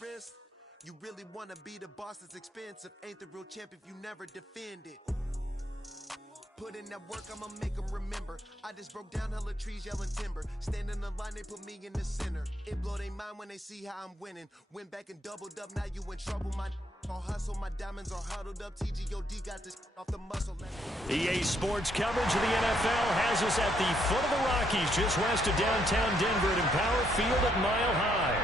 wrist. You really wanna be the boss that's expensive. Ain't the real champ if you never defend it. Put in that work, I'ma make them remember. I just broke down hella trees, yelling timber. Stand in the line, they put me in the center. It blow their mind when they see how I'm winning. Went back and doubled up, now you in trouble. My all hustle, my diamonds are huddled up. TGOD got this off the muscle. EA Sports coverage of the NFL has us at the foot of the Rockies, just west of downtown Denver at Empower Field at Mile High.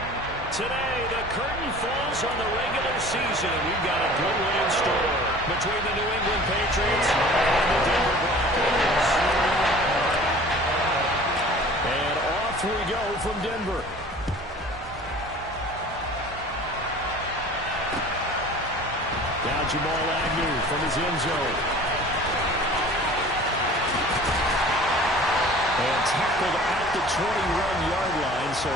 Today, the curtain falls on the regular season, and we've got a good one in store between the New England Patriots and the Denver Broncos. And off we go from Denver. Now Jamal Agnew from his end zone. And tackled at the 21-yard line, so...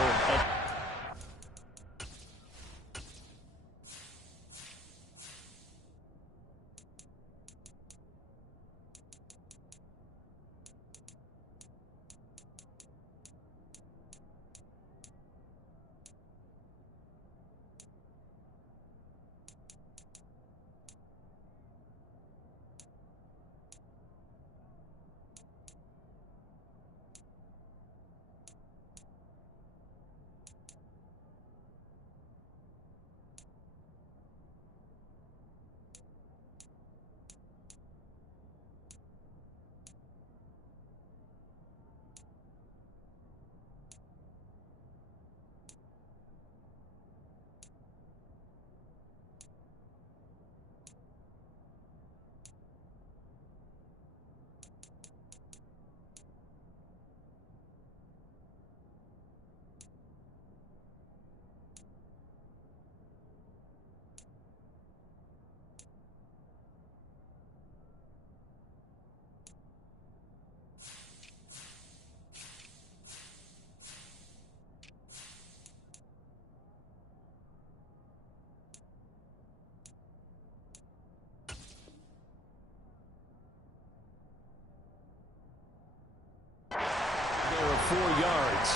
There are 4 yards.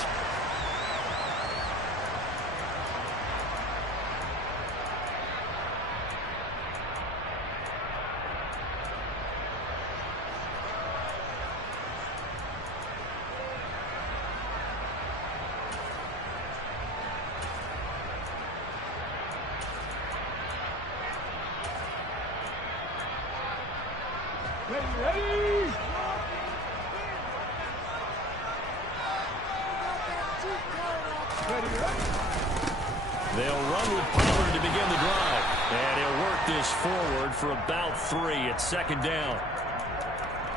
Ready! They'll run with Pollard to begin the drive. And he'll work this forward for about 3 at second down.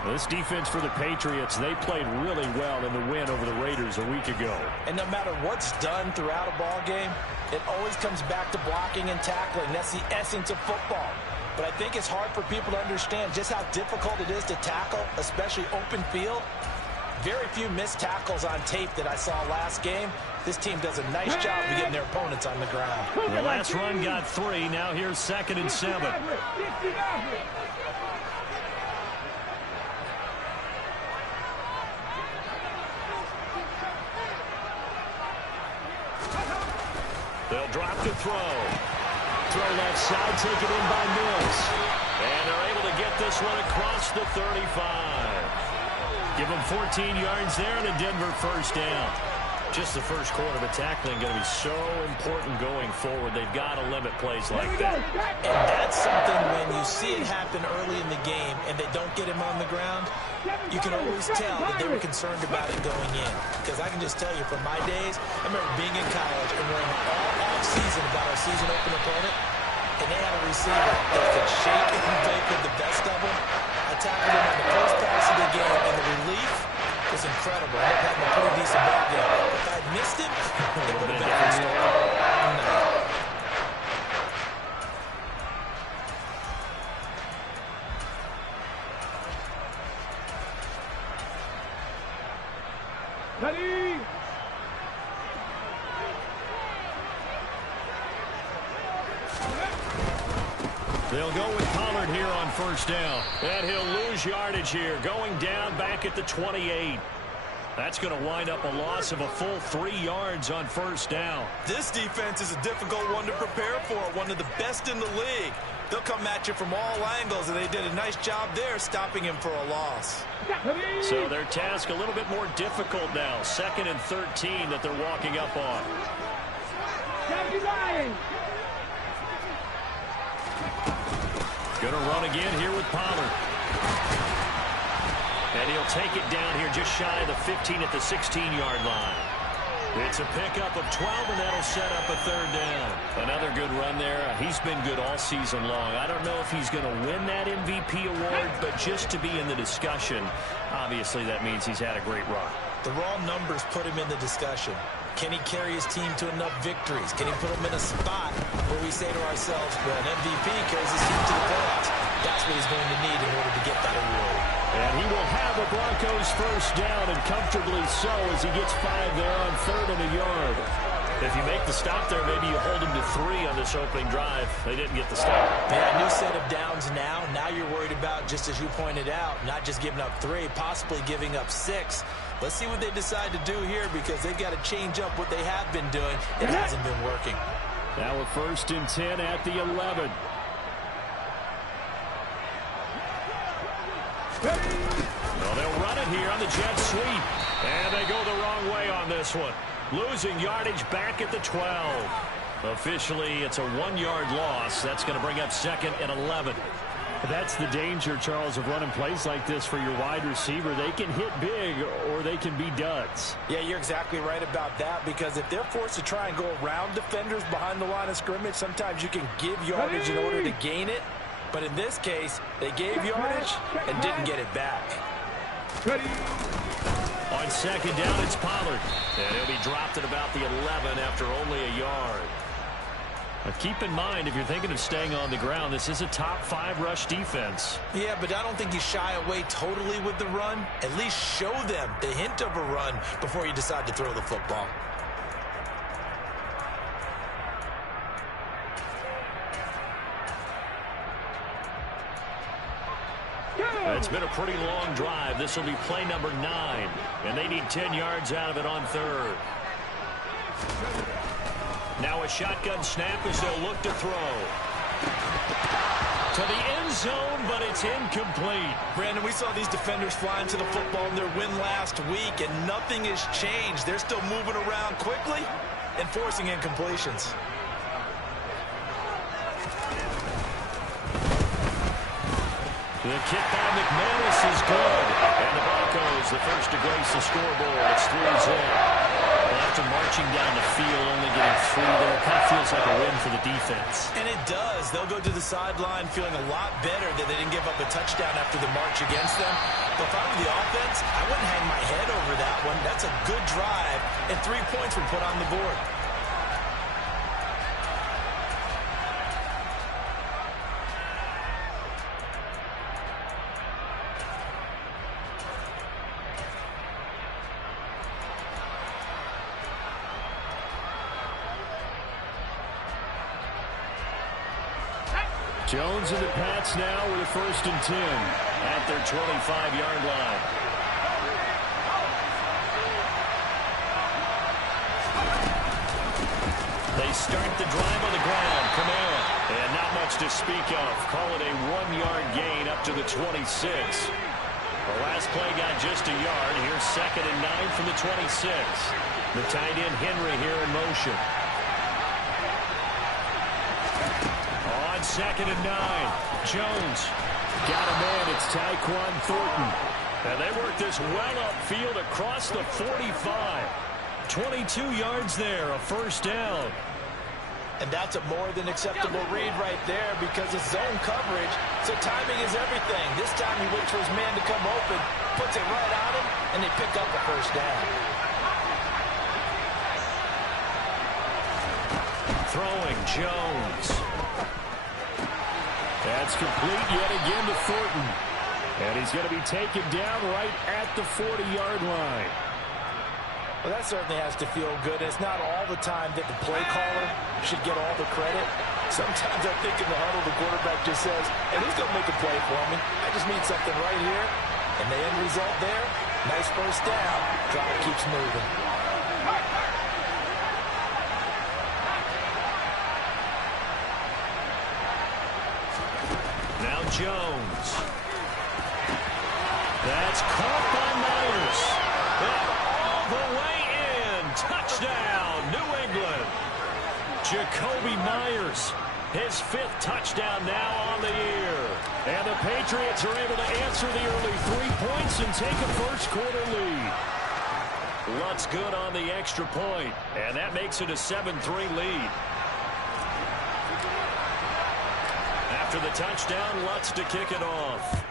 This defense for the Patriots, they played really well in the win over the Raiders a week ago. And no matter what's done throughout a ball game, it always comes back to blocking and tackling. That's the essence of football. But I think it's hard for people to understand just how difficult it is to tackle, especially open field. Very few missed tackles on tape that I saw last game. This team does a nice job of getting their opponents on the ground. The last run got 3. Now here's 2nd and 7. They'll drop to throw. Throw left side, taken in by Mills. And they're able to get this one across the 35. Give them 14 yards there and a Denver first down. Just the first quarter of a tackling going to be so important going forward. They've got to limit plays like that. And that's something when you see it happen early in the game and they don't get him on the ground, you can always tell that they were concerned about it going in. Because I can just tell you from my days, I remember being in college and worrying all off-season about our season open opponent, and they had a receiver that could shake and bake with the best of them. I tackled him on the first pass of the game, and the relief was incredible. I had a pretty decent ball game. If I had missed him, it would have been a different story. No. Ready! They'll go with Pollard here on first down. And he'll lose yardage here, going down back at the 28. That's going to wind up a loss of a full 3 yards on first down. This defense is a difficult one to prepare for, one of the best in the league. They'll come at you from all angles, and they did a nice job there stopping him for a loss. So their task a little bit more difficult now. 2nd and 13 that they're walking up on. Going to run again here with Pollard. And he'll take it down here just shy of the 15 at the 16-yard line. It's a pickup of 12, and that'll set up a 3rd down. Another good run there. He's been good all season long. I don't know if he's going to win that MVP award, but just to be in the discussion, obviously that means he's had a great run. The raw numbers put him in the discussion. Can he carry his team to enough victories? Can he put them in a spot where we say to ourselves, well, an MVP carries his team to the playoffs. That's what he's going to need in order to get that award. And he will have the Broncos first down, and comfortably so, as he gets 5 there on 3rd and a yard. If you make the stop there, maybe you hold him to 3 on this opening drive. They didn't get the stop. Yeah, new set of downs now. Now you're worried about, just as you pointed out, not just giving up 3, possibly giving up 6. Let's see what they decide to do here, because they've got to change up what they have been doing. It hasn't been working. Now a 1st and 10 at the 11. Well, they'll run it here on the jet sweep. And they go the wrong way on this one. Losing yardage back at the 12. Officially, it's a 1-yard loss. That's going to bring up 2nd and 11. That's the danger, Charles, of running plays like this for your wide receiver. They can hit big or they can be duds. Yeah, you're exactly right about that, because if they're forced to try and go around defenders behind the line of scrimmage, sometimes you can give yardage in order to gain it. But in this case, they gave yardage and didn't get it back. On 2nd down, it's Pollard. And he'll be dropped at about the 11 after only a yard. But keep in mind, if you're thinking of staying on the ground, this is a top 5 rush defense. Yeah, but I don't think you shy away totally with the run. At least show them the hint of a run before you decide to throw the football. It's been a pretty long drive. This will be play number 9. And they need 10 yards out of it on 3rd. Now a shotgun snap as they'll look to throw. To the end zone, but it's incomplete. Brandon, we saw these defenders flying to the football in their win last week, and nothing has changed. They're still moving around quickly and forcing incompletions. The kick by McManus is good. And the Broncos, the first to grace the scoreboard. It's 3-0. Well, after marching down the field, only getting 3 there, it kind of feels like a win for the defense. And it does. They'll go to the sideline feeling a lot better that they didn't give up a touchdown after the march against them. But if I were the offense, I wouldn't hang my head over that one. That's a good drive, and 3 points were put on the board. Jones and the Pats now with a 1st and 10 at their 25-yard line. They start the drive on the ground. Kamara. And not much to speak of. Call it a 1-yard gain up to the 26. The last play got just a yard. Here's 2nd and 9 from the 26. The tight end Henry here in motion. On 2nd and 9, Jones got a man. It's Tyquan Thornton. And they work this well upfield across the 45. 22 yards there, a 1st down. And that's a more than acceptable read right there, because it's zone coverage, so timing is everything. This time he waits for his man to come open, puts it right on him, and they pick up a 1st down. Throwing Jones. That's complete yet again to Thornton. And he's going to be taken down right at the 40-yard line. Well, that certainly has to feel good. It's not all the time that the play caller should get all the credit. Sometimes I think in the huddle, the quarterback just says, hey, who's going to make a play for me? I just need something right here. And the end result there, Nice first down. Drive keeps moving. Now Jones. That's caught by Myers. And all the way in. Touchdown, New England. Jacoby Myers, his 5th touchdown now on the year. And the Patriots are able to answer the early 3 points and take a first-quarter lead. Lutz good on the extra point, and that makes it a 7-3 lead. After the touchdown, Lutz to kick it off.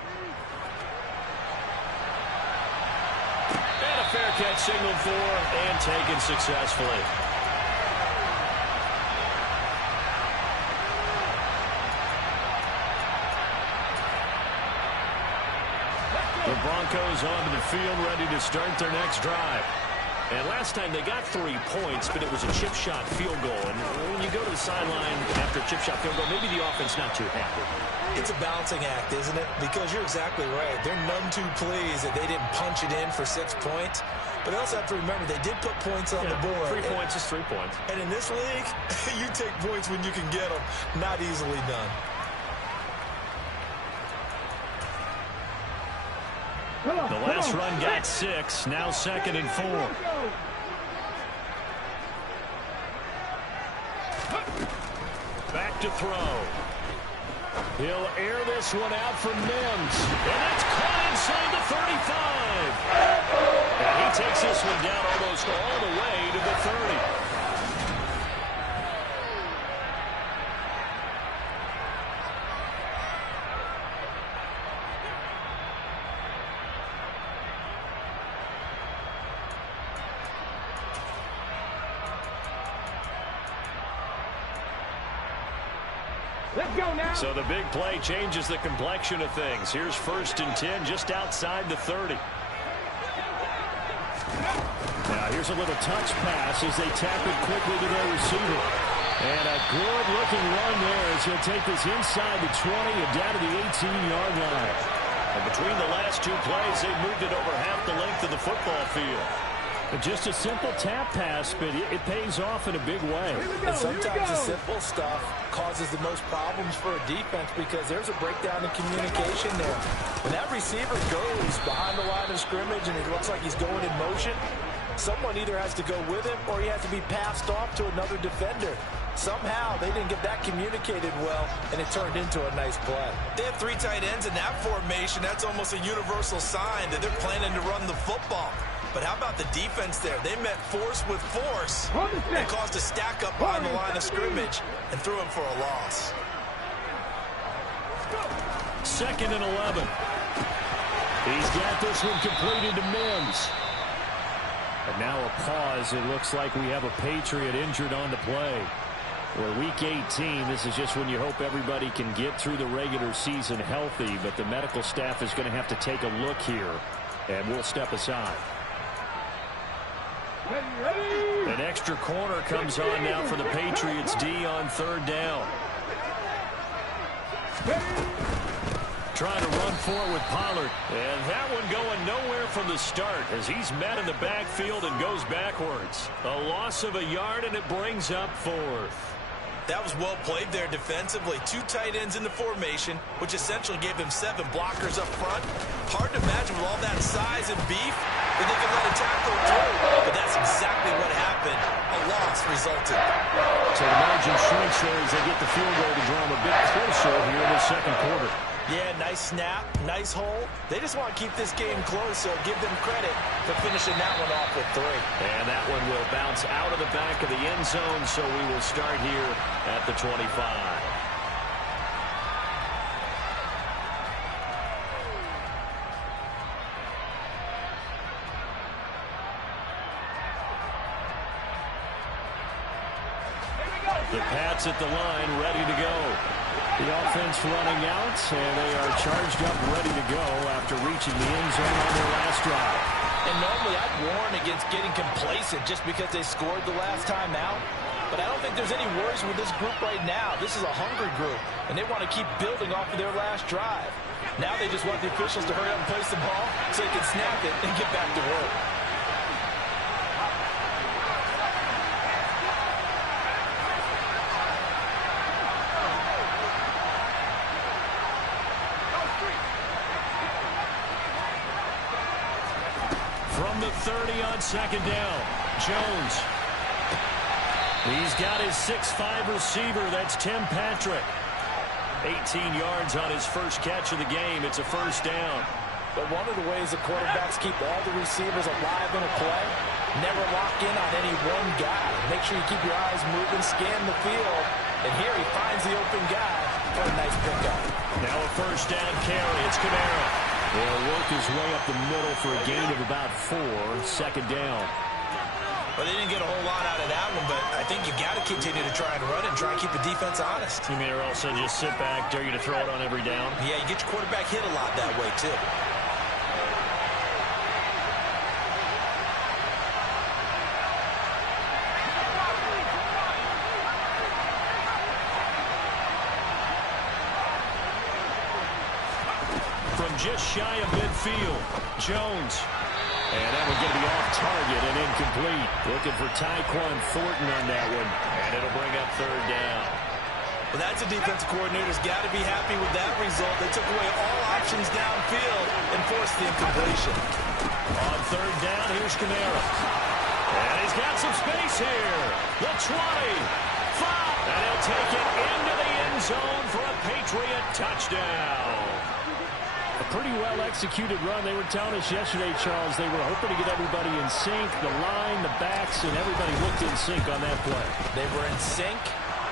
And a fair catch signaled for and taken successfully. The Broncos onto the field, ready to start their next drive. And last time they got 3 points, but it was a chip shot field goal. And when you go to the sideline after a chip shot field goal, maybe the offense not too happy. It's a balancing act, isn't it? Because you're exactly right. They're none too pleased that they didn't punch it in for 6 points. But they also have to remember they did put points on the board. 3 points is 3 points. And in this league, you take points when you can get them. Not easily done. The last run got 6. Now 2nd and 4. Back to throw. He'll air this one out for Mims. And it's caught inside the 35. And he takes this one down almost all the way to the 30. So the big play changes the complexion of things. Here's 1st and 10 just outside the 30. Now here's a little touch pass as they tap it quickly to their receiver. And a good-looking run there as he'll take this inside the 20 and down to the 18-yard line. And between the last 2 plays, they moved it over half the length of the football field. Just a simple tap pass, but it pays off in a big way. And sometimes the simple stuff causes the most problems for a defense because there's a breakdown in communication there. When that receiver goes behind the line of scrimmage and it looks like he's going in motion, someone either has to go with him or he has to be passed off to another defender. Somehow they didn't get that communicated well, and it turned into a nice play. They have 3 tight ends in that formation. That's almost a universal sign that they're planning to run the football. But how about the defense there? They met force with force and caused a stack up behind the line of scrimmage and threw him for a loss. 2nd and 11. He's got this one completed to Mims. And now a pause. It looks like we have a Patriot injured on the play. Well, week 18, this is just when you hope everybody can get through the regular season healthy, but the medical staff is going to have to take a look here, and we'll step aside. An extra corner comes on now for the Patriots D on 3rd down. Trying to run for it with Pollard. And that one going nowhere from the start as he's met in the backfield and goes backwards. A loss of a yard, and it brings up 4th. That was well played there defensively. 2 tight ends in the formation, which essentially gave them 7 blockers up front. Hard to imagine with all that size and beef that they could let a tackle through. But that's exactly what happened. A loss resulted. So the margin shrinks there as they get the field goal to draw them a bit closer here in the 2nd quarter. Yeah, nice snap, nice hole. They just want to keep this game close, so give them credit for finishing that one off with 3. And that one will bounce out of the back of the end zone, so we will start here at the 25. The Pats at the line, ready to go. The offense running out, and they are charged up, ready to go after reaching the end zone on their last drive. And normally I'd warn against getting complacent just because they scored the last time out. But I don't think there's any worries with this group right now. This is a hungry group, and they want to keep building off of their last drive. Now they just want the officials to hurry up and place the ball so they can snap it and get back to work. From the 30 on second down, Jones. He's got his 6'5" receiver. That's Tim Patrick. 18 yards on his first catch of the game. It's a first down. But one of the ways the quarterbacks keep all the receivers alive in a play, never lock in on any one guy. Make sure you keep your eyes moving, scan the field. And here he finds the open guy. What a nice pickup. Now a first down carry. It's Kamara. He'll work his way up the middle for a gain of about 4. Second down. Well, they didn't get a whole lot out of that one, but I think you got to continue to try and run and try and keep the defense honest. You may also just sit back, dare you to throw it on every down. Yeah, you get your quarterback hit a lot that way, too. From just shy of midfield, Jones. And that one's going to be off target and incomplete. Looking for Tyquan Thornton on that one. And it'll bring up third down. Well, that's a defensive coordinator's got to be happy with that result. They took away all options downfield and forced the incompletion. On third down, here's Kamara. And he's got some space here. The 20. 5. And he'll take it into the end zone for a Patriot touchdown. A pretty well-executed run. They were telling us yesterday, Charles, they were hoping to get everybody in sync, the line, the backs, and everybody looked in sync on that play. They were in sync,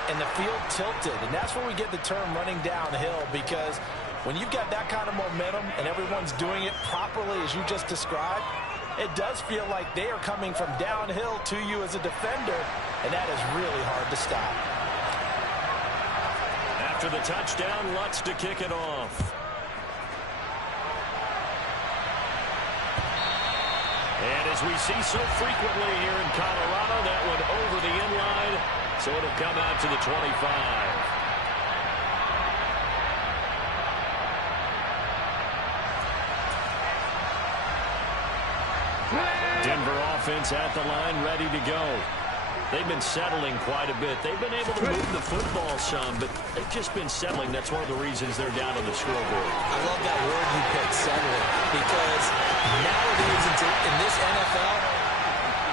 and the field tilted. And that's where we get the term running downhill, because when you've got that kind of momentum and everyone's doing it properly as you just described, it does feel like they are coming from downhill to you as a defender, and that is really hard to stop. After the touchdown, Lutz to kick it off. And as we see so frequently here in Colorado, that one over the inline, so it'll come out to the 25. Denver offense at the line, ready to go. They've been settling quite a bit. They've been able to move the football some, but they've just been settling. That's one of the reasons they're down on the scoreboard. I love that word you picked, settling, because nowadays in this NFL,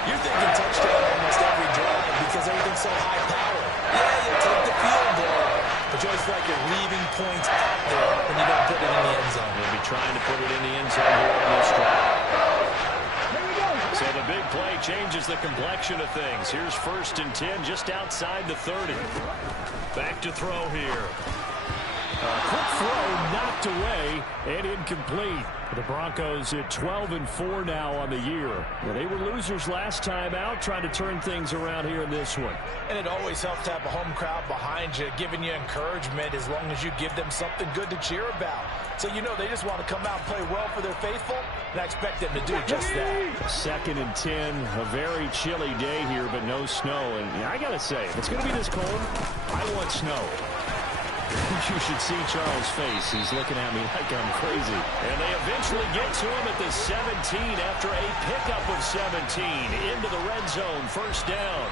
you're thinking touchdown almost every drive because everything's so high power. Yeah, you'll take the field goal, but you always feel like you're leaving points out there when you don't put it in the end zone. They'll be trying to put it in the end zone here on this drive. So the big play changes the complexion of things. Here's 1st and 10 just outside the 30. Back to throw here. A quick throw knocked away and incomplete. The Broncos at 12-4 now on the year. Well, they were losers last time out, trying to turn things around here in this one. And it always helps to have a home crowd behind you, giving you encouragement as long as you give them something good to cheer about. So you know they just want to come out and play well for their faithful, and I expect them to do just that. 2nd and 10, a very chilly day here, but no snow. And I got to say, if it's going to be this cold, I want snow. You should see Charles' face. He's looking at me like I'm crazy. And they eventually get to him at the 17 after a pickup of 17 into the red zone. First down.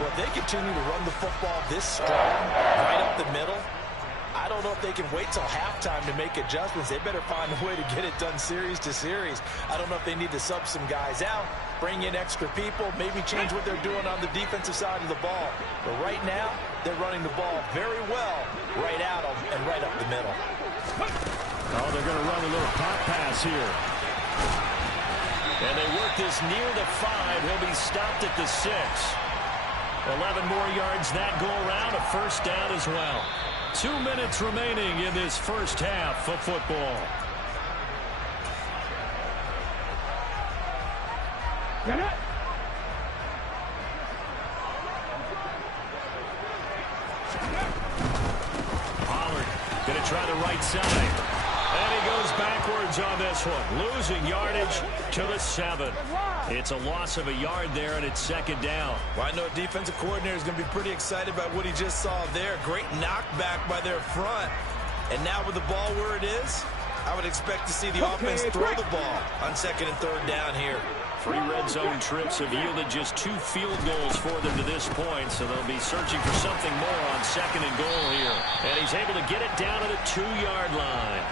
Well, if they continue to run the football this strong, right up the middle, I don't know if they can wait till halftime to make adjustments. They better find a way to get it done series to series. I don't know if they need to sub some guys out, bring in extra people, maybe change what they're doing on the defensive side of the ball. But right now, they're running the ball very well right at them and right up the middle. Oh, they're going to run a little pop pass here. And they work this near the 5. He'll be stopped at the 6. 11 more yards that go around, a first down as well. 2 minutes remaining in this first half of football. Pollard going to try the right side. And he goes backwards on this one, losing yardage to the 7. It's a loss of a yard there, and it's second down. Well, I know a defensive coordinator is going to be pretty excited about what he just saw there. Great knockback by their front. And now with the ball where it is, I would expect to see the offense throw the ball on second and third down here. 3 red zone trips have yielded just 2 field goals for them to this point, so they'll be searching for something more on second and goal here. And he's able to get it down to the 2-yard line.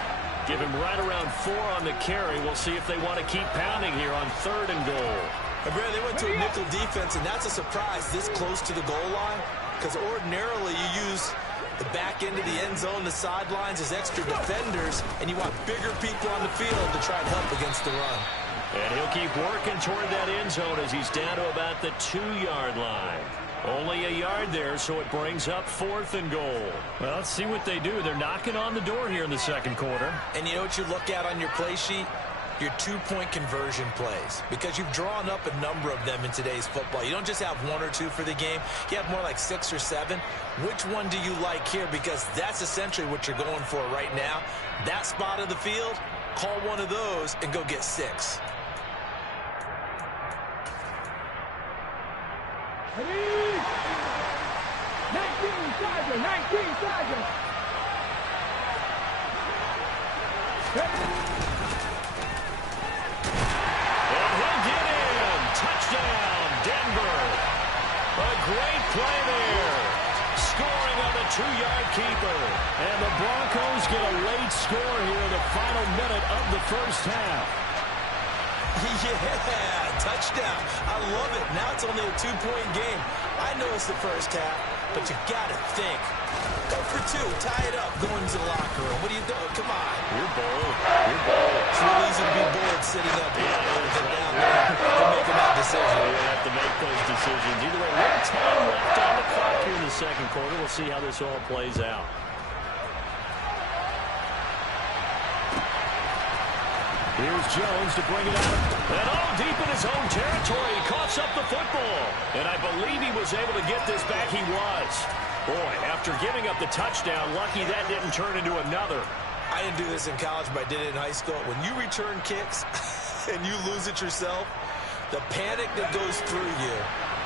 Give him right around 4 on the carry. We'll see if they want to keep pounding here on third and goal. And Brad, they went to a nickel defense, and that's a surprise this close to the goal line, because ordinarily you use the back end of the end zone, the sidelines as extra defenders, and you want bigger people on the field to try and help against the run. And he'll keep working toward that end zone as he's down to about the 2-yard line. Only a yard there, so it brings up fourth and goal. Well, let's see what they do. They're knocking on the door here in the second quarter. And you know what you look at on your play sheet? Your 2-point conversion plays, because you've drawn up a number of them in today's football. You don't just have 1 or 2 for the game. You have more like 6 or 7. Which one do you like here? Because that's essentially what you're going for right now. That spot of the field, call one of those and go get 6. Ready? 19 Chargers, 19 Chargers. And he'll get in. Touchdown, Denver. A great play there. Scoring on the 2-yard keeper. And the Broncos get a late score here in the final minute of the first half. Yeah, touchdown. I love it. Now it's only a 2-point game. I know it's the first half, but you got to think. Go for 2. Tie it up. Go into the locker room. What are you doing? Come on. You're bold. You're bold. It's real easy to be bold sitting up here and down there and making that decision. You have to make those decisions. Either way, little time left on the clock here in the second quarter. We'll see how this all plays out. Here's Jones to bring it out. And all deep in his own territory. He coughs up the football. And I believe he was able to get this back. He was. Boy, after giving up the touchdown, lucky that didn't turn into another. I didn't do this in college, but I did it in high school. When you return kicks and you lose it yourself, the panic that goes through you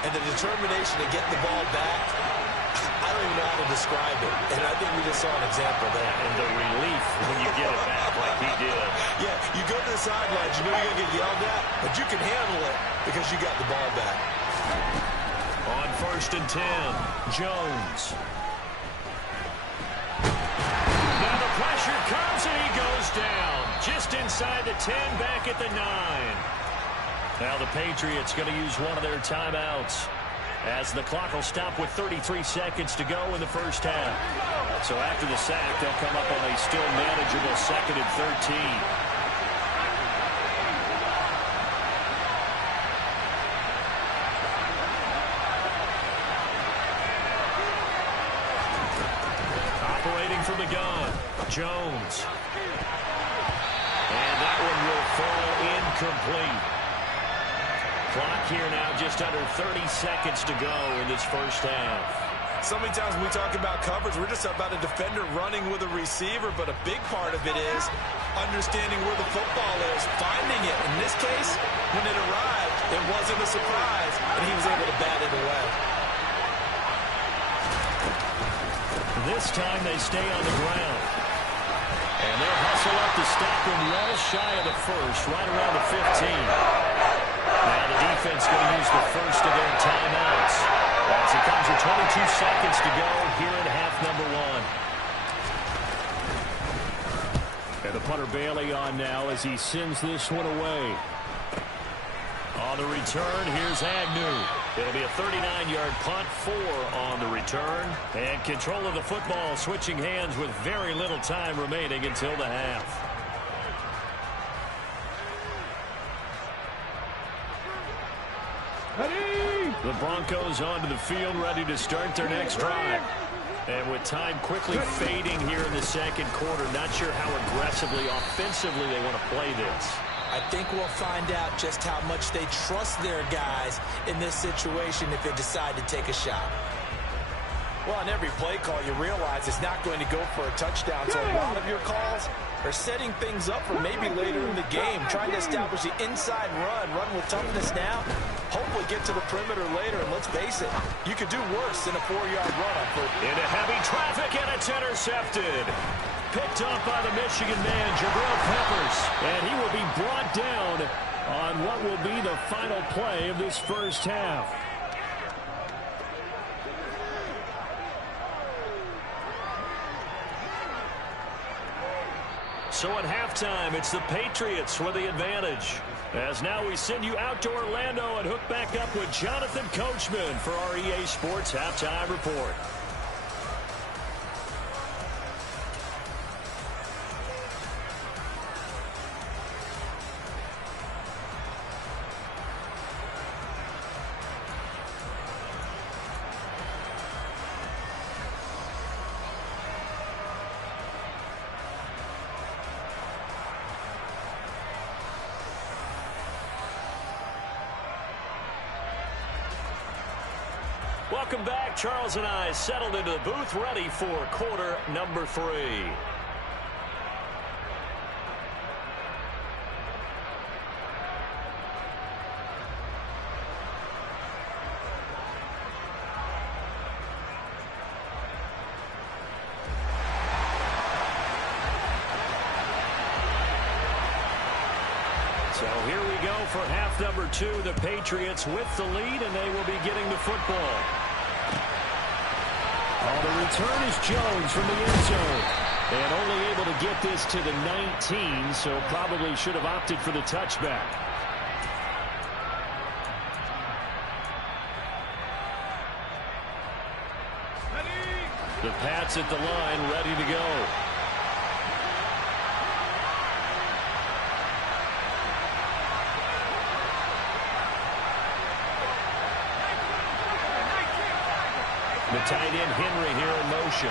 and the determination to get the ball back, I don't even know how to describe it. And I think we just saw an example there. And the relief when you get it back like he did. Yeah, you go to the sidelines, you know you're going to get yelled at, but you can handle it because you got the ball back. On first and 10, Jones. Now the pressure comes and he goes down. Just inside the 10, back at the 9. Now the Patriots going to use one of their timeouts, as the clock will stop with 33 seconds to go in the first half. So after the sack, they'll come up on a still manageable second and 13. Operating from the gun, Jones. And that one will fall incomplete. Clock here now just under 30 seconds to go in this first half. So many times when we talk about coverage, we're just about a defender running with a receiver, but a big part of it is understanding where the football is, finding it. In this case, when it arrived, it wasn't a surprise, and he was able to bat it away. This time they stay on the ground. And they'll hustle up to stop him well shy of the first, right around the 15. Now the defense going to use the first of their timeouts, as it comes with 22 seconds to go here in half number 1. And the punter Bailey on now as he sends this one away. On the return, here's Agnew. It'll be a 39-yard punt, 4 on the return. And control of the football switching hands with very little time remaining until the half. Ready? The Broncos onto the field, ready to start their next drive. And with time quickly fading here in the second quarter, not sure how aggressively, offensively they want to play this. I think we'll find out just how much they trust their guys in this situation if they decide to take a shot. Well, on every play call, you realize it's not going to go for a touchdown. So a lot of your calls are setting things up for maybe later in the game, trying to establish the inside run with toughness now, hopefully get to the perimeter later. And let's face it, you could do worse than a 4-yard run on foot. Into heavy traffic, and it's intercepted. Picked up by the Michigan man, Jabril Peppers. And he will be brought down on what will be the final play of this first half. So at halftime, it's the Patriots with the advantage. As now we send you out to Orlando and hook back up with Jonathan Coachman for our EA Sports Halftime Report. Welcome back. Charles and I settled into the booth, ready for quarter number 3. So here we go for half number 2. The Patriots with the lead, and they will be getting the football. The return is Jones from the end zone. And only able to get this to the 19, so probably should have opted for the touchback. The Pats at the line, ready to go. The tight end Henry here in motion.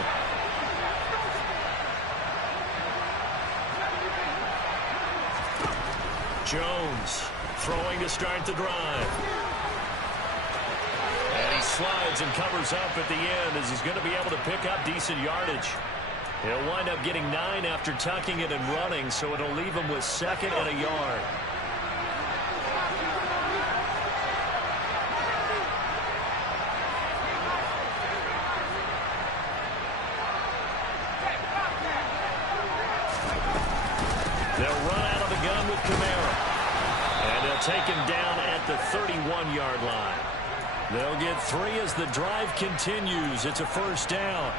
Jones throwing to start the drive. And he slides and covers up at the end as he's going to be able to pick up decent yardage. He'll wind up getting 9 after tucking it and running, so it'll leave him with 2nd and a yard. Take him down at the 31-yard line. They'll get 3 as the drive continues. It's a first down.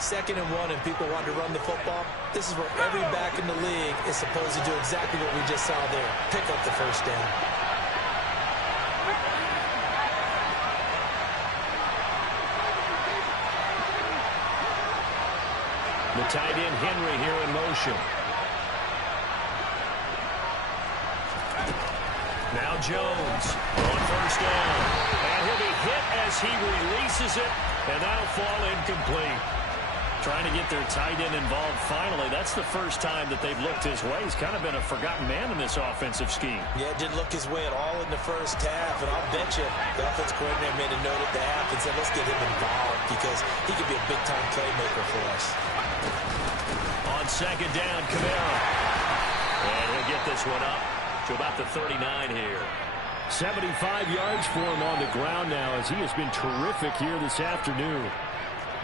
2nd and 1, and people want to run the football. This is where every back in the league is supposed to do exactly what we just saw there. Pick up the first down. The tight end Henry here in motion. Now Jones on first down. And he'll be hit as he releases it, and that'll fall incomplete. Trying to get their tight end involved finally. That's the first time that they've looked his way. He's kind of been a forgotten man in this offensive scheme. Yeah, didn't look his way at all in the first half, and I'll bet you the offense coordinator made a note at the half and said, let's get him involved because he could be a big-time playmaker for us. On 2nd down, Kamara. And he'll get this one up to about the 39 here. 75 yards for him on the ground now as he has been terrific here this afternoon.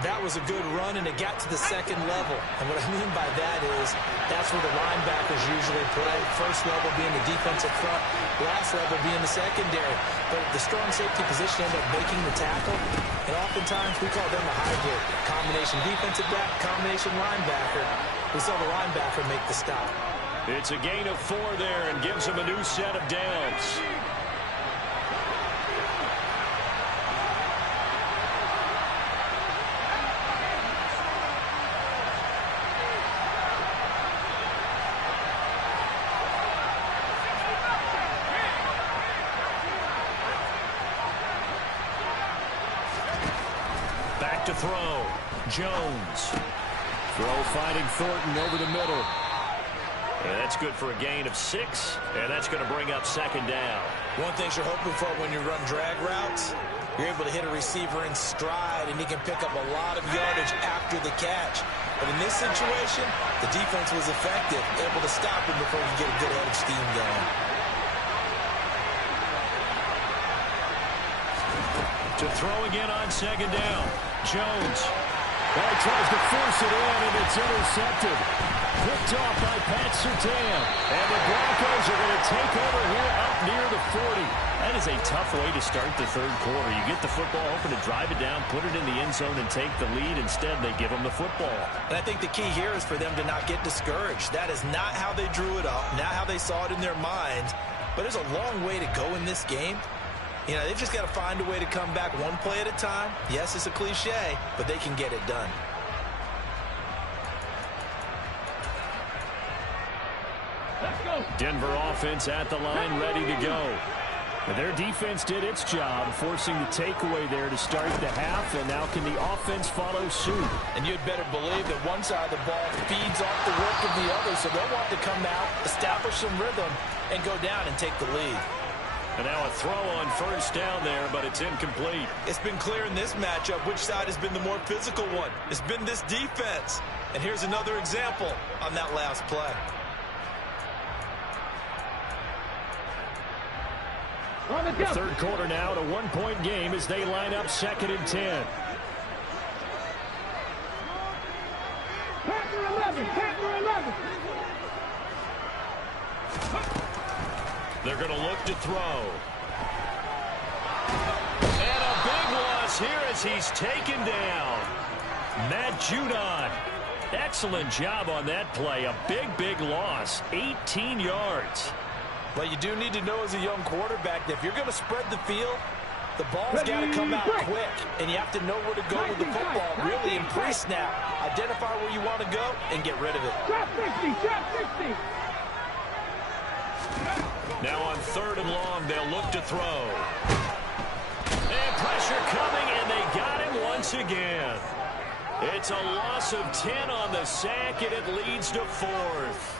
That was a good run, and it got to the 2nd level. And what I mean by that is that's where the linebackers usually play. First level being the defensive front, last level being the secondary. But the strong safety position ended up making the tackle, and oftentimes we call them a hybrid. Combination defensive back, combination linebacker. We saw the linebacker make the stop. It's a gain of 4 there and gives him a new set of downs. Back to throw. Jones. Throw finding Thornton over the middle. And that's good for a gain of 6, and that's going to bring up 2nd down. One thing you're hoping for when you run drag routes You're able to hit a receiver in stride, and he can pick up a lot of yardage after the catch. But in this situation, the defense was effective, able to stop him before he get a good head of steam going. To throw again on second down. Jones. Well, he tries to force it in, and it's intercepted. Picked off by Pat Surtain. And the Broncos are going to take over here up near the 40. That is a tough way to start the third quarter. You get the football, hoping to drive it down, put it in the end zone, and take the lead. Instead, they give them the football. And I think the key here is for them to not get discouraged. That is not how they drew it up, not how they saw it in their minds. But there's a long way to go in this game. You know, they've just got to find a way to come back one play at a time. Yes, it's a cliche, but they can get it done. Denver offense at the line, ready to go. Their defense did its job, forcing the takeaway there to start the half, and now can the offense follow suit? And you'd better believe that one side of the ball feeds off the work of the other, so they'll want to come out, establish some rhythm, and go down and take the lead. And now a throw on first down there, but it's incomplete. It's been clear in this matchup which side has been the more physical one. It's been this defense. And here's another example on that last play. The third quarter now at a one-point game as they line up 2nd and 10. They're going to look to throw. And a big loss here as he's taken down. Matt Judon. Excellent job on that play. A big loss. 18 yards. Well, you do need to know as a young quarterback that if you're going to spread the field, the ball's got to come out quick. And you have to know where to go with the football, really in pre-snap. Identify where you want to go and get rid of it. Trap 60, trap 60. Now on 3rd and long, they'll look to throw. And pressure coming, and they got him once again. It's a loss of 10 on the sack, and it leads to 4th.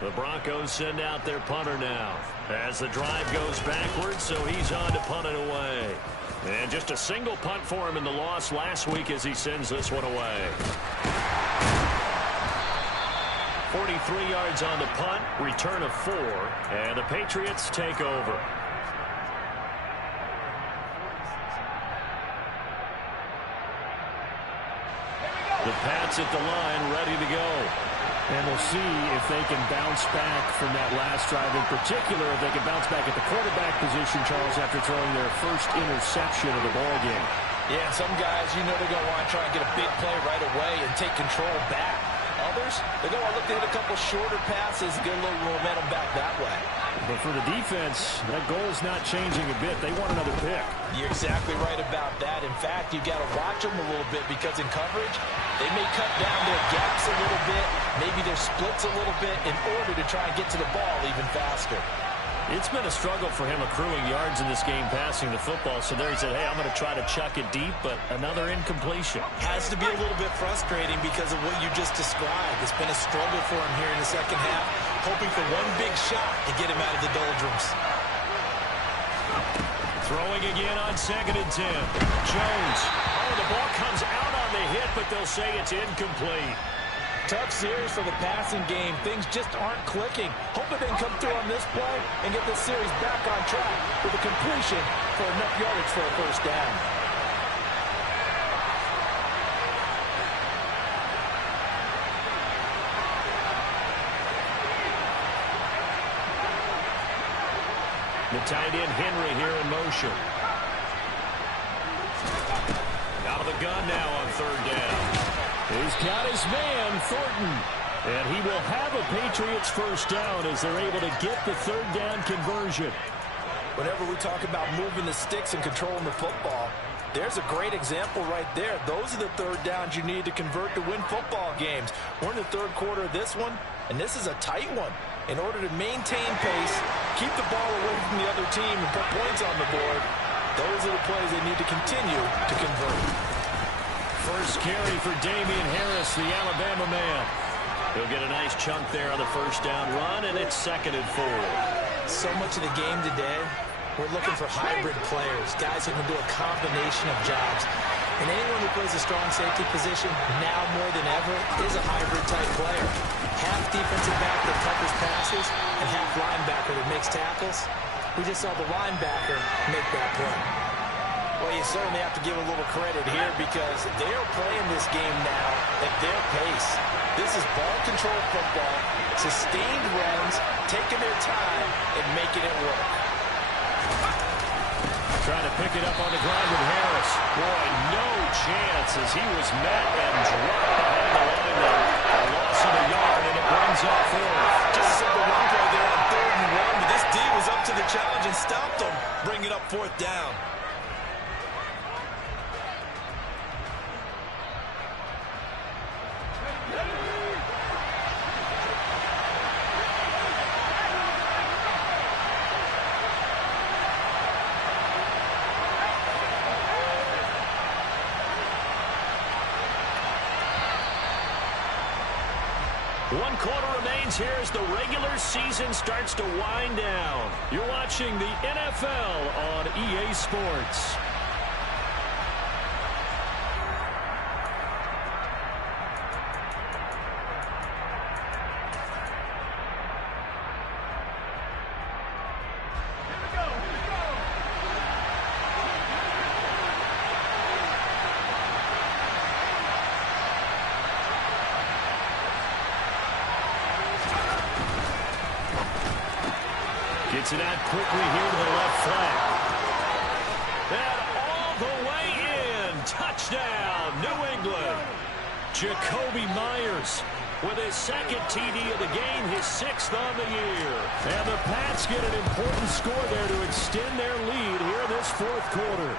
The Broncos send out their punter now as the drive goes backwards, so he's on to punt it away. And just a single punt for him in the loss last week as he sends this one away. 43 yards on the punt, return of 4, and the Patriots take over. The Pats at the line, ready to go. And we'll see if they can bounce back from that last drive. In particular, if they can bounce back at the quarterback position, Charles, after throwing their first interception of the ballgame. Yeah, some guys, you know they're going to want to try and get a big play right away and take control back. Others, they're going to look to hit a couple shorter passes, get a little momentum back that way. But for the defense, that goal's not changing a bit. They want another pick. You're exactly right about that. In fact, you've got to watch them a little bit because in coverage, they may cut down their gaps a little bit, maybe their splits a little bit in order to try and get to the ball even faster. It's been a struggle for him accruing yards in this game passing the football. So there he said, hey, I'm going to try to chuck it deep, but another incompletion. Has to be a little bit frustrating because of what you just described. It's been a struggle for him here in the second half, hoping for one big shot to get him out of the doldrums. Throwing again on 2nd and 10. Jones. Oh, the ball comes out on the hit, but they'll say it's incomplete. Tough series for the passing game. Things just aren't clicking. Hoping they can come through on this play and get this series back on track with a completion for enough yardage for a first down. The tight end Henry here in motion. Out of the gun now on 3rd down. He's got his man, Thornton. And he will have a Patriots first down as they're able to get the 3rd down conversion. Whenever we talk about moving the sticks and controlling the football, there's a great example right there. Those are the 3rd downs you need to convert to win football games. We're in the 3rd quarter of this one, and this is a tight one. In order to maintain pace, keep the ball away from the other team, and put points on the board, those are the plays they need to continue to convert. First carry for Damian Harris, the Alabama man. He'll get a nice chunk there on the first down run, and it's 2nd and 4. So much of the game today We're looking for hybrid players, guys who can do a combination of jobs. And anyone who plays a strong safety position, now more than ever, is a hybrid-type player. Half defensive back that covers passes and half linebacker that makes tackles. We just saw the linebacker make that play. Well, you certainly have to give a little credit here because they're playing this game now at their pace. This is ball control football, sustained runs, taking their time and making it work. Trying to pick it up on the ground with Harris. Boy, no chance as he was met and dropped behind the line there. A loss of a yard, and it brings up fourth. Just a simple run play there on 3rd and 1, but this D was up to the challenge and stopped them, bringing up 4th down. One quarter remains here as the regular season starts to wind down. You're watching the NFL on EA Sports. Gets it out quickly here to the left flank. And all the way in. Touchdown, New England. Jacoby Myers with his 2nd TD of the game, his 6th on the year. And the Pats get an important score there to extend their lead here in this 4th quarter.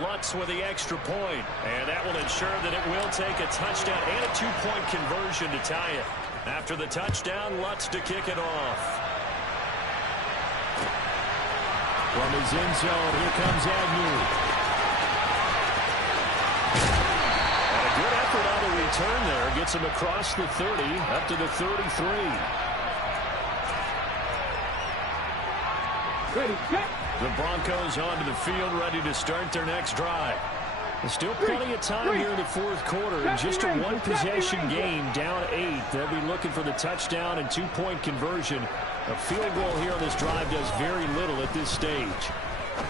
Lutz with the extra point, and that will ensure that it will take a touchdown and a 2-point conversion to tie it. After the touchdown, Lutz to kick it off. From his end zone, here comes Agnew. And a good effort on the return there. Gets him across the 30, up to the 33. Ready, set. The Broncos onto the field, ready to start their next drive. There's still plenty of time here in the 4th quarter. In just a 1-possession game, down 8. They'll be looking for the touchdown and 2-point conversion. A field goal here on this drive does very little at this stage.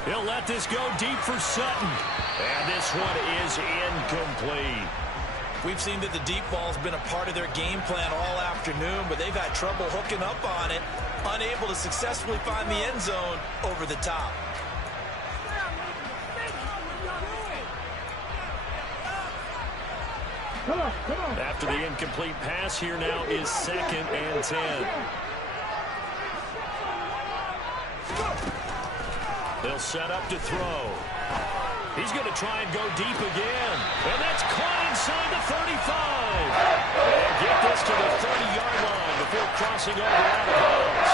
He'll let this go deep for Sutton. And this one is incomplete. We've seen that the deep ball's been a part of their game plan all afternoon, but they've had trouble hooking up on it, unable to successfully find the end zone over the top. After the incomplete pass, here now is 2nd and 10. They'll set up to throw. He's going to try and go deep again. And that's caught inside the 35. And get this to the 30-yard line before crossing over out of bounds.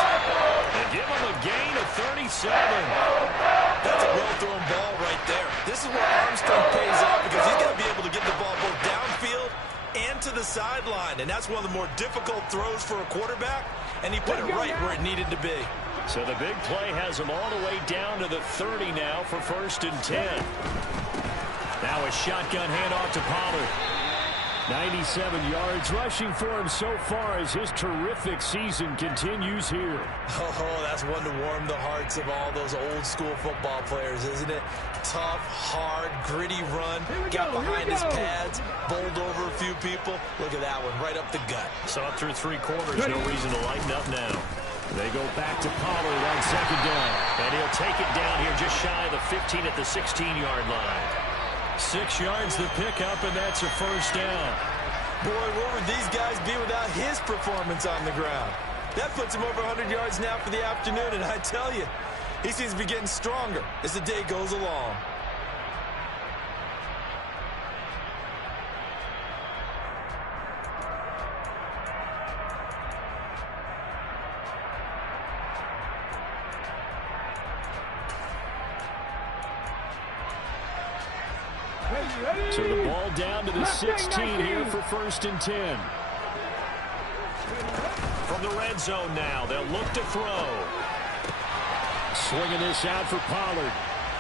And give him a gain of 37. That's a well-thrown ball right there. This is where Armstrong pays off because he's going to be able to get the ball both downfield and to the sideline. And that's one of the more difficult throws for a quarterback. And he put it right where it needed to be. So the big play has him all the way down to the 30 now for 1st and 10. Now a shotgun handoff to Pollard. 97 yards rushing for him so far as his terrific season continues here. Oh, that's one to warm the hearts of all those old school football players, isn't it? Tough, hard, gritty run. Got behind his pads, bowled over a few people. Look at that one, right up the gut. Saw through 3 quarters, no reason to lighten up now. They go back to Pollard on 2nd down. And he'll take it down here just shy of the 15 at the 16-yard line. 6 yards the pickup, and that's a 1st down. Boy, where would these guys be without his performance on the ground? That puts him over 100 yards now for the afternoon, and I tell you, he seems to be getting stronger as the day goes along. So the ball down to the 16 here for 1st and 10. From the red zone now, they'll look to throw. Swinging this out for Pollard.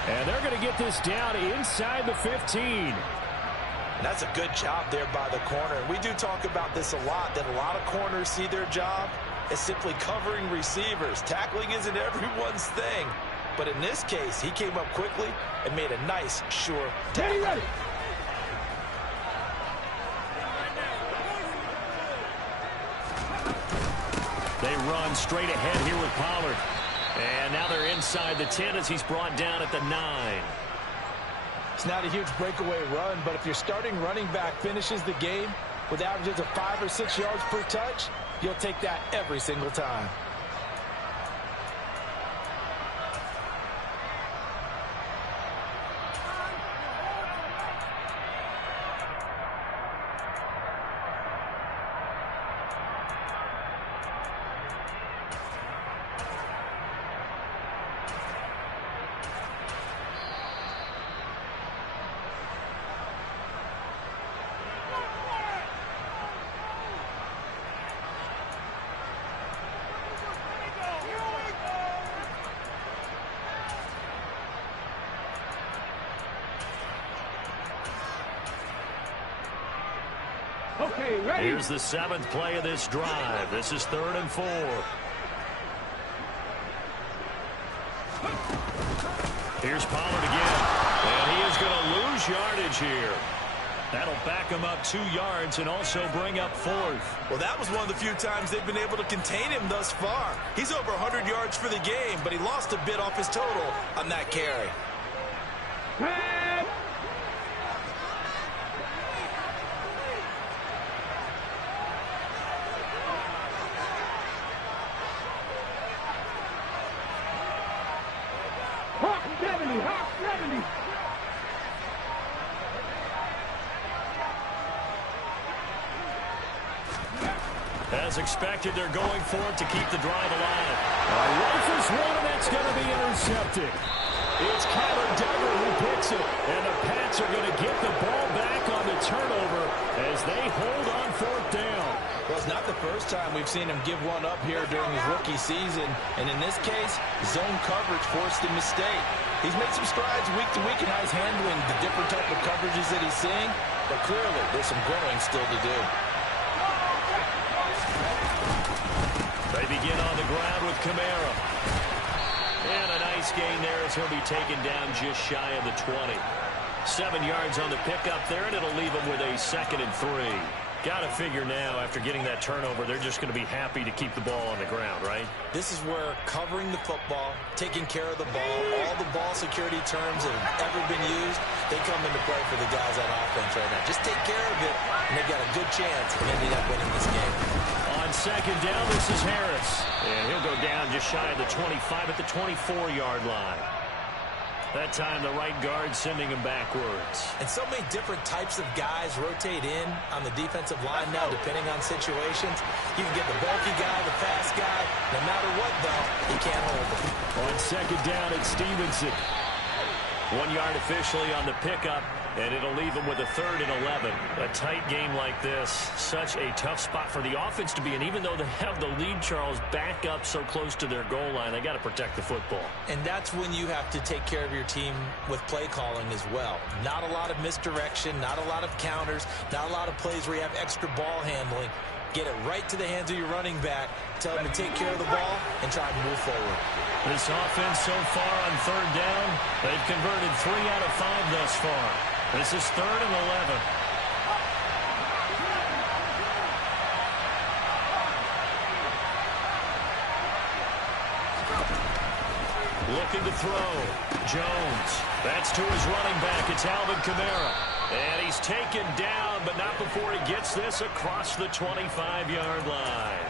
And they're going to get this down inside the 15. And that's a good job there by the corner. We do talk about this a lot, that a lot of corners see their job as simply covering receivers. Tackling isn't everyone's thing. But in this case, he came up quickly and made a nice, sure tackle. Ready. They run straight ahead here with Pollard. And now they're inside the 10 as he's brought down at the 9. It's not a huge breakaway run, but if your starting running back finishes the game with averages of 5 or 6 yards per touch, you'll take that every single time. Okay, ready. Here's the 7th play of this drive. This is 3rd and 4. Here's Pollard again. And he is going to lose yardage here. That'll back him up 2 yards and also bring up 4th. Well, that was one of the few times they've been able to contain him thus far. He's over 100 yards for the game, but he lost a bit off his total on that carry. Pass. Hawk 70, Hawk 70. As expected, they're going for it to keep the drive alive. Rifles one, and that's going to be intercepted. It's Kyler Duggar who picks it, and the Pats are going to get the ball back on the turnover as they hold on 4th down. Well, it's not the first time we've seen him give one up here during his rookie season, and in this case, zone coverage forced a mistake. He's made some strides week to week in how he's handling the different type of coverages that he's seeing, but clearly there's some growing still to do. They begin on the ground with Kamara. And a nice gain there as he'll be taken down just shy of the 20. 7 yards on the pickup there, and it'll leave him with a 2nd and 3. Got to figure now, after getting that turnover, they're just going to be happy to keep the ball on the ground, right? This is where covering the football, taking care of the ball, all the ball security terms that have ever been used, they come into play for the guys on offense right now. Just take care of it, and they've got a good chance of ending up winning this game. On 2nd down, this is Harris. And he'll go down just shy of the 25 at the 24-yard line. That time, the right guard sending him backwards. And so many different types of guys rotate in on the defensive line now, depending on situations. You can get the bulky guy, the fast guy. No matter what, though, he can't hold it. On 2nd down, it's Stevenson. 1 yard officially on the pickup, and it'll leave him with a 3rd and 11. A tight game like this, such a tough spot for the offense to be in. Even though they have the lead, Charles, back up so close to their goal line, they got to protect the football. And that's when you have to take care of your team with play calling as well. Not a lot of misdirection, not a lot of counters, not a lot of plays where you have extra ball handling. Get it right to the hands of your running back, tell him to take care of the ball, and try to move forward. This offense so far on 3rd down, they've converted 3 out of 5 thus far. This is 3rd and 11. Looking to throw. Jones. That's to his running back. It's Alvin Kamara. And he's taken down, but not before he gets this across the 25-yard line.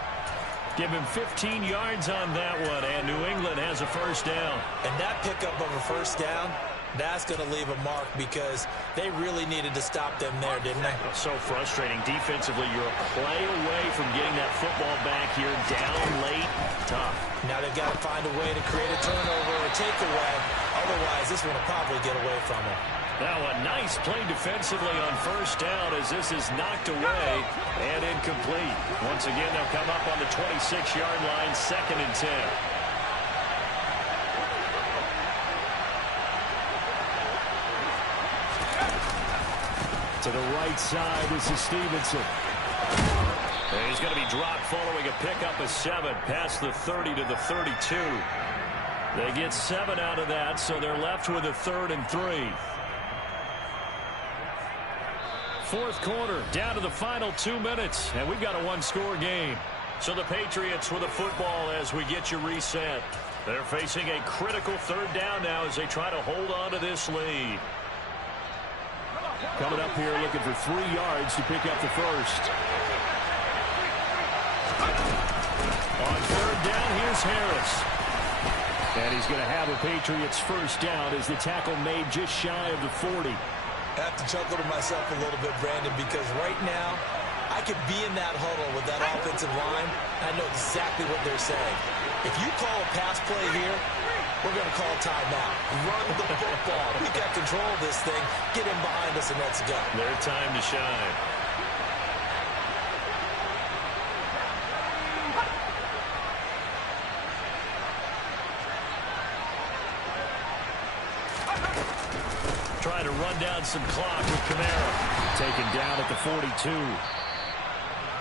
Give him 15 yards on that one, and New England has a 1st down. And that pickup of a 1st down, that's going to leave a mark because they really needed to stop them there, didn't they? So frustrating. Defensively, you're a play away from getting that football back here. Down late, tough. Now they've got to find a way to create a turnover or a takeaway. Otherwise, this one will probably get away from them. Now a nice play defensively on 1st down as this is knocked away and incomplete. Once again, they'll come up on the 26-yard line, 2nd and 10. right side. This is Stevenson. And he's going to be dropped following a pickup of 7 past the 30 to the 32. They get 7 out of that, so they're left with a 3rd and 3. Fourth quarter, down to the final 2 minutes, and we've got a one-score game. So the Patriots with the football as we get you reset. They're facing a critical 3rd down now as they try to hold on to this lead. Coming up here looking for 3 yards to pick up the first. On 3rd down, here's Harris. And he's going to have a Patriots first down as the tackle made just shy of the 40. I have to chuckle to myself a little bit, Brandon, because right now I could be in that huddle with that offensive line. I know exactly what they're saying. If you call a pass play here, we're going to call timeout. Run the football. We got control of this thing. Get in behind us and let's go. Their time to shine. Trying to run down some clock with Kamara. Taken down at the 42.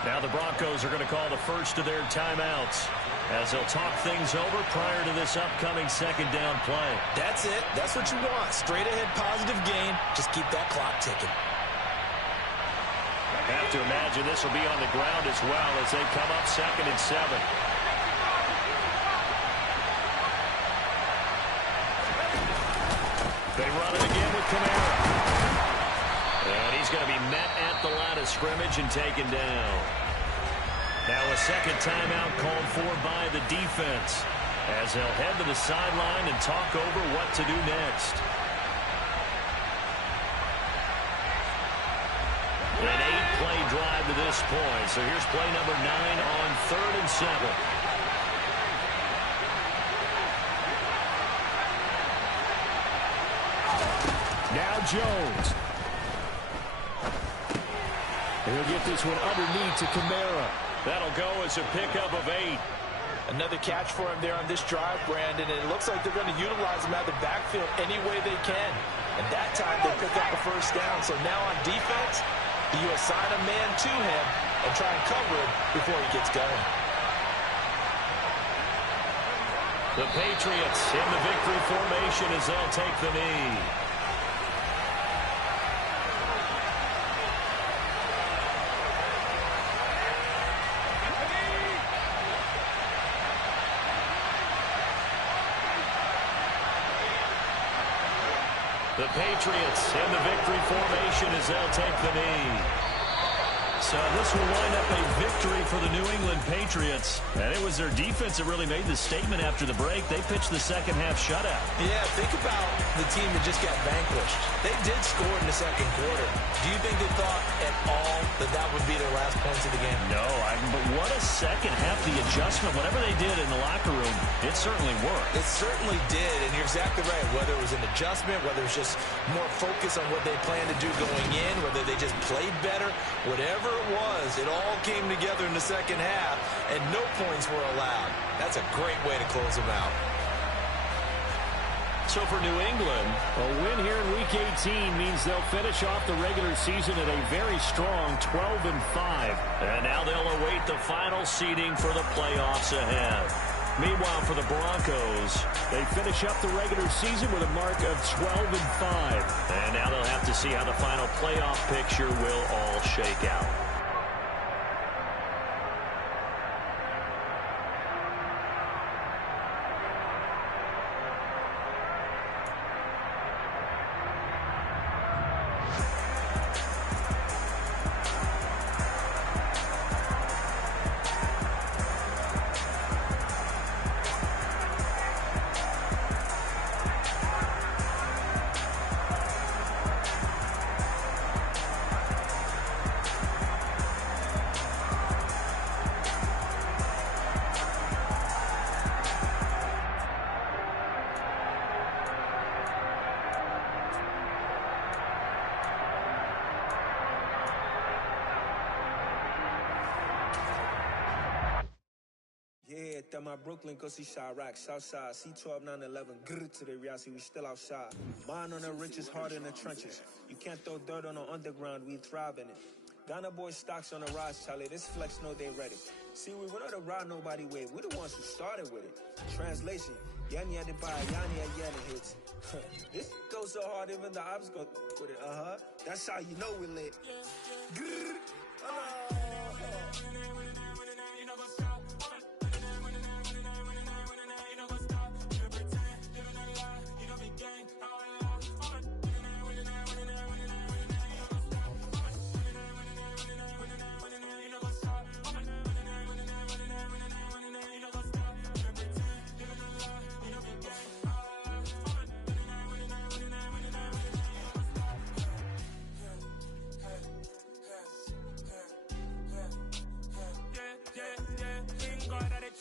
Now the Broncos are going to call the first of their timeouts as they'll talk things over prior to this upcoming 2nd down play. That's it. That's what you want. Straight ahead positive gain. Just keep that clock ticking. Have to imagine this will be on the ground as well as they come up 2nd and 7. They run it again with Kamara. And he's going to be met at the line of scrimmage and taken down. Now a 2nd timeout called for by the defense as they'll head to the sideline and talk over what to do next. An 8-play drive to this point. So here's play number 9 on 3rd and 7. Now Jones. He'll get this one underneath to Kamara. That'll go as a pickup of 8. Another catch for him there on this drive, Brandon, and it looks like they're going to utilize him out of the backfield any way they can. And that time they pick up the first down. So now on defense, you assign a man to him and try and cover him before he gets going. The Patriots in the victory formation as they'll take the knee. The Patriots in the victory formation as they'll take the knee. So this will wind up a victory for the New England Patriots. And it was their defense that really made the statement after the break. They pitched the second half shutout. Yeah, think about the team that just got vanquished. They did score in the second quarter. Do you think they thought at all that that would be their last points of the game? No, but what a second half. The adjustment, whatever they did in the locker room, it certainly worked. It certainly did, and you're exactly right. Whether it was an adjustment, whether it was just more focus on what they planned to do going in, whether they just played better, whatever it was, it all came together in the second half, and no points were allowed. That's a great way to close them out. So for New England, a win here in Week 18 means they'll finish off the regular season at a very strong 12-5. And now they'll await the final seeding for the playoffs ahead. Meanwhile, for the Broncos, they finish up the regular season with a mark of 12-5. And now they'll have to see how the final playoff picture will all shake out. that my Brooklyn, cause he Chirac, Southside, C12, 911, grrr to the Riasi, we still outside. Mine on the richest, heart in the trenches. You can't throw dirt on the underground, we thrive in it. Ghana boys stocks on the rise, Charlie. This flex know they ready. See, we were not to ride nobody with. We the ones who started with it. Translation: Yanni had to buy Yanni at Yanni hits. This goes so hard, even the ops go with it. That's how you know we lit. Grrr.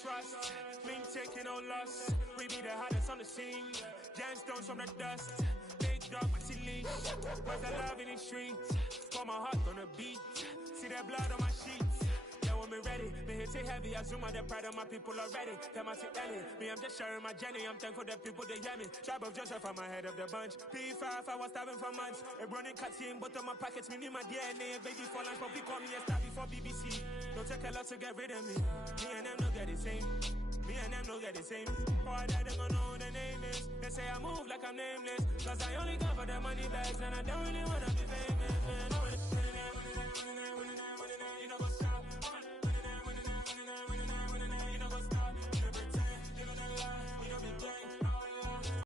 Trust, mean taking no loss. We be the hottest on the scene. Gemstones from the dust. Big dog, maxi leash. Where's the love in the streets? Got my heart on the beat. See that blood on my sheets. Yeah, when me ready, me hit it heavy. I zoom out the pride of my people already. Them I see Ellie. Me, I'm just sharing my journey. I'm thankful that people they hear me. Tribe of Joseph, I'm ahead of the bunch. P5, I was starving for months. A running cut in both of my pockets. Me need my DNA. Baby for lunch, but we call me a star before BBC. Don't take a lot to get rid of me. Me and them don't get the same. Me and them don't get the same. Boy, that they gonna know who the name is. They say I move like I'm nameless. Cause I only come for the money bags. And I don't really wanna be famous, man.